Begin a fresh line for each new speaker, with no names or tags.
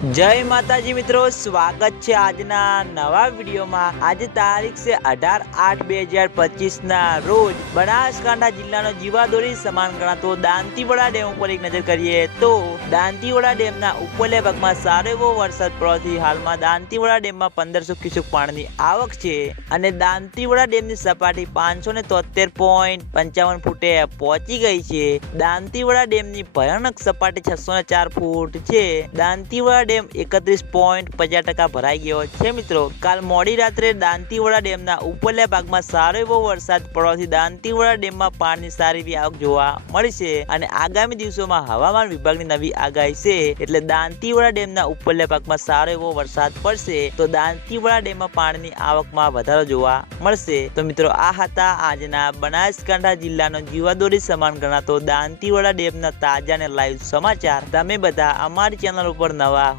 જય માતાજી મિત્રો, સ્વાગત છે આજના નવા વિડીયોમાં. આજે તારીખ છે અઢાર આઠ બે હજાર પચીસ ના રોજ બનાસકાંઠા જિલ્લાનો જીવાદોરી સમાન ગણાતો દાંતીવડા ડેમ ઉપર એક નજર કરીએ તો દાંતીવડા ડેમના ઉપરલે ભાગમાં સારો એવો વરસાદ પડવાથી હાલમાં દાંતીવડા ડેમમાં પંદરસો ક્યુસેક પાણીની આવક છે અને દાંતીવડા ડેમની સપાટી પાંચસો ને તોતેર પોઈન્ટ પંચાવન ફૂટે પહોંચી ગઈ છે. દાંતીવડા ડેમની ભયાનક સપાટી છસો ને ચાર ફૂટ છે. દાંતીવડા ડેમ એકત્રીસ પોઈન્ટ પચાસ ટકા ભરાઈ ગયો છે મિત્રો. કાલ મોડી રાત્રે દાંતીવાડા ડેમના ઉપરલા ભાગમાં સારો એવો વરસાદ પડવાથી દાંતીવાડા ડેમમાં પાણીની સારી એવી આવક જોવા મળી છે અને આગામી દિવસોમાં હવામાન વિભાગની નવી આગાહી છે. એટલે દાંતીવાડા ડેમના ઉપરલા ભાગમાં સારો એવો વરસાદ પડશે તો દાંતીવાડા ડેમમાં પાણીની આવકમાં વધારો જોવા મળશે. તો મિત્રો, આ હતા આજના બનાસકાંઠા જિલ્લાનો જીવાદોરી સમાન ગણાતો દાંતીવાડા ડેમના તાજા અને લાઈવ સમાચાર. તમે બધા અમારી ચેનલ ઉપર નવા